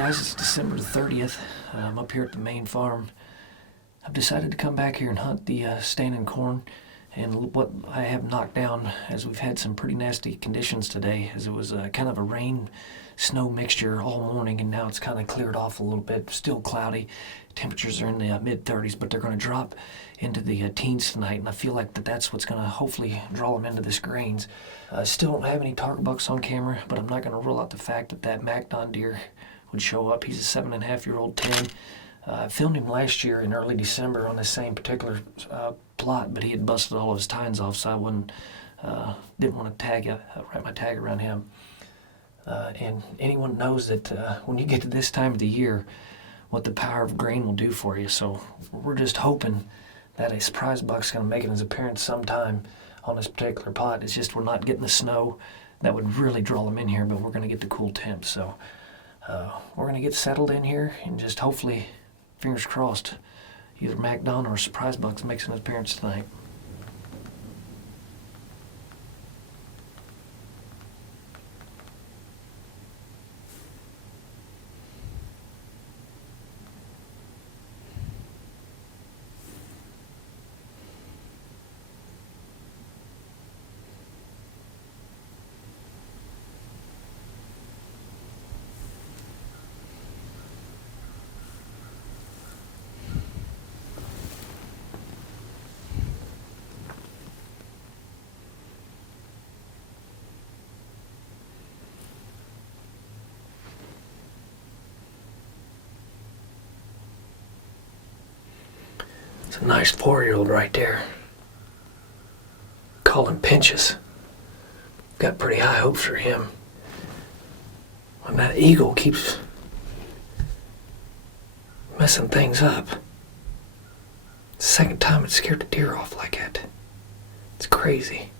guys, it's December the 30th. I'm up here at the main farm. I've decided to come back here and hunt the standing corn, and what I have knocked down, as we've had some pretty nasty conditions today, as it was kind of a rain-snow mixture all morning, and now it's kind of cleared off a little bit. Still cloudy. Temperatures are in the mid-30s, but they're going to drop into the teens tonight, and I feel like that's what's going to hopefully draw them into this grains. Still don't have any target bucks on camera, but I'm not going to rule out the fact that Macdon deer would show up. He's a 7.5-year-old 10. I filmed him last year in early December on the same particular plot, but he had busted all of his tines off, so I didn't want to wrap my tag around him. And anyone knows that when you get to this time of the year, what the power of grain will do for you. So we're just hoping that a surprise buck's going to make his appearance sometime on this particular plot. It's just we're not getting the snow that would really draw them in here, but we're going to get the cool temps. So we're going to get settled in here and just hopefully, fingers crossed, either Macdon or surprise buck's makes an appearance tonight. It's a nice 4-year-old right there. Call him Pinches. Got pretty high hopes for him. When that eagle keeps messing things up. It's the second time it scared the deer off like that. It's crazy.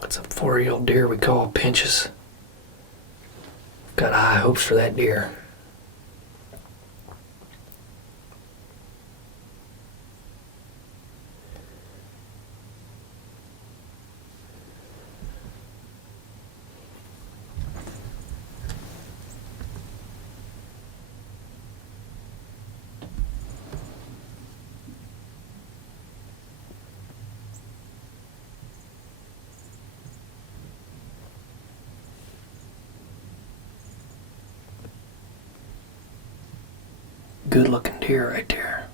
It's a 4-year-old deer we call Pinches. Got high hopes for that deer. Good looking deer right there.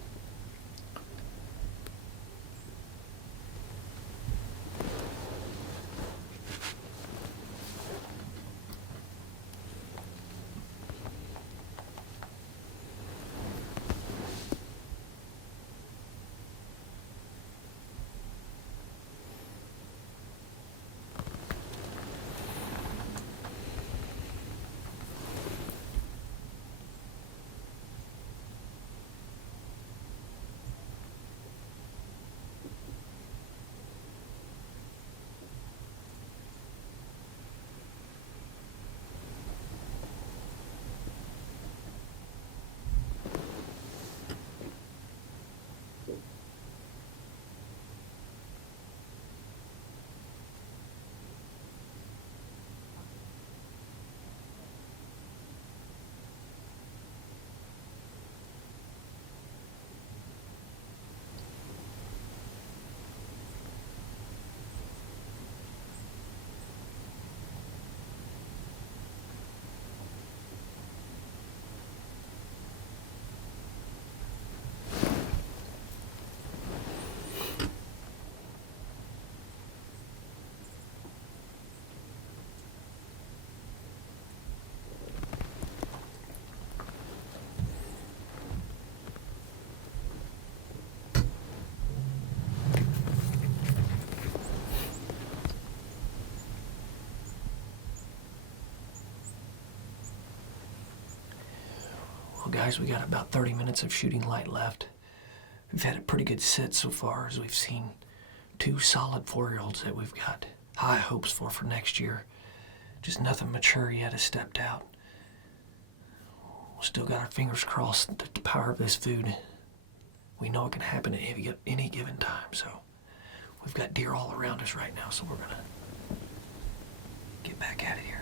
guys, we got about 30 minutes of shooting light left. We've had a pretty good sit so far, as we've seen 2 solid 4-year-olds that we've got high hopes for next year. Just nothing mature yet has stepped out. Still got our fingers crossed that the power of this food, we know it can happen at any given time. So we've got deer all around us right now, so we're gonna get back out of here.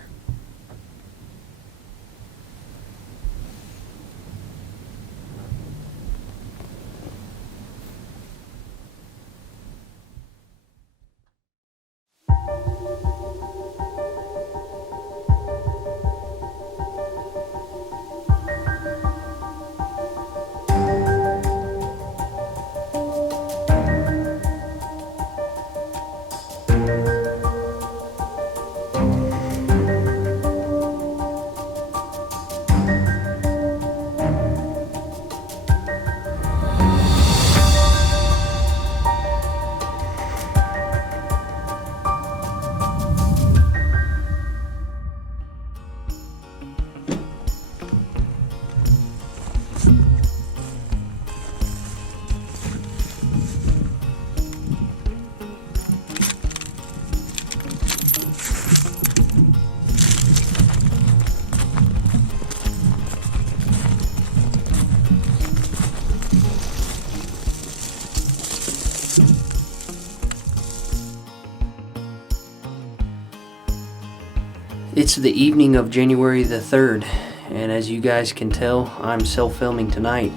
It's the evening of January the 3rd, and as you guys can tell, I'm self-filming tonight.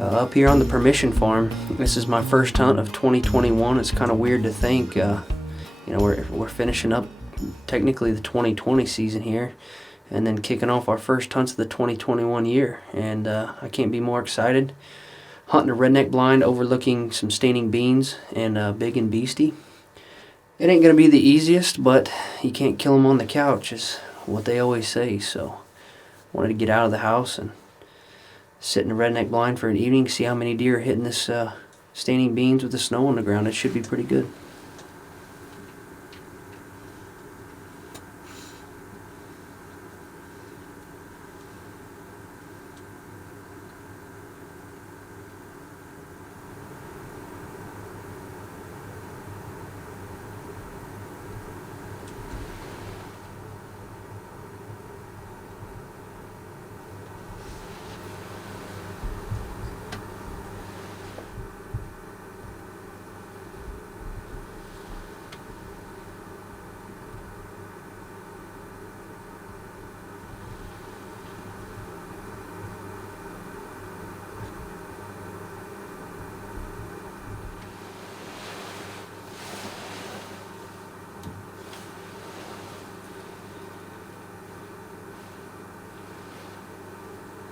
Up here on the Permission Farm, this is my first hunt of 2021. It's kind of weird to think, we're finishing up technically the 2020 season here, and then kicking off our first hunts of the 2021 year, and I can't be more excited. Hunting a Redneck Blind overlooking some staining beans and Big and Beastie. It ain't going to be the easiest, but you can't kill them on the couch is what they always say. So wanted to get out of the house and sit in a Redneck Blind for an evening, see how many deer are hitting this staining beans with the snow on the ground. It should be pretty good.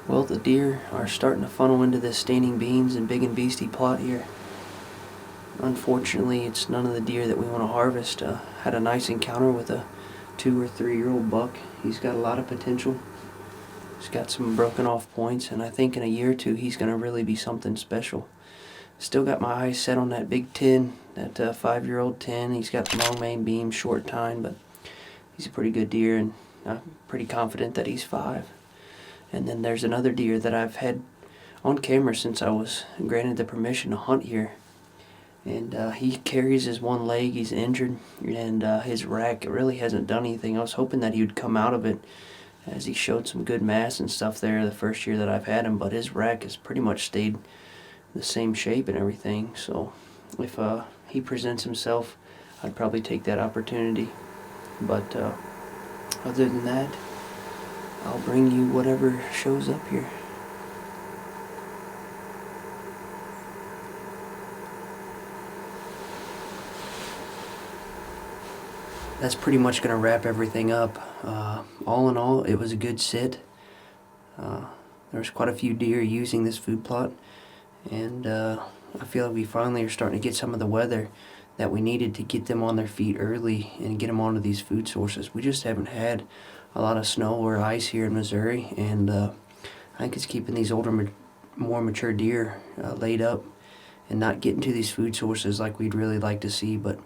Well, the deer are starting to funnel into this staining beans and Big and Beastie plot here. Unfortunately, it's none of the deer that we want to harvest. Had a nice encounter with a 2 or 3-year-old buck. He's got a lot of potential. He's got some broken off points, and I think in a year or two he's going to really be something special. Still got my eyes set on that big 10, that 5-year-old 10. He's got the long main beam, short tine, but he's a pretty good deer, and I'm pretty confident that he's 5. And then there's another deer that I've had on camera since I was granted the permission to hunt here. And he carries his one leg, he's injured, and his rack really hasn't done anything. I was hoping that he would come out of it, as he showed some good mass and stuff there the first year that I've had him, but his rack has pretty much stayed the same shape and everything. So if he presents himself, I'd probably take that opportunity. But other than that, I'll bring you whatever shows up here. That's pretty much going to wrap everything up. All in all, it was a good sit. There's quite a few deer using this food plot, and I feel like we finally are starting to get some of the weather that we needed to get them on their feet early and get them onto these food sources. We just haven't had a lot of snow or ice here in Missouri, and I think it's keeping these older, more mature deer laid up and not getting to these food sources like we'd really like to see. But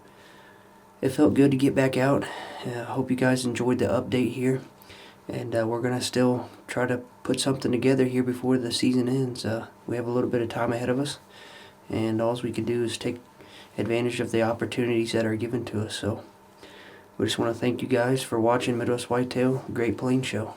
it felt good to get back out. I hope you guys enjoyed the update here. and we're gonna still try to put something together here before the season ends. We have a little bit of time ahead of us, and all we can do is take advantage of the opportunities that are given to us. So we just want to thank you guys for watching Midwest Whitetail Great Plains Show.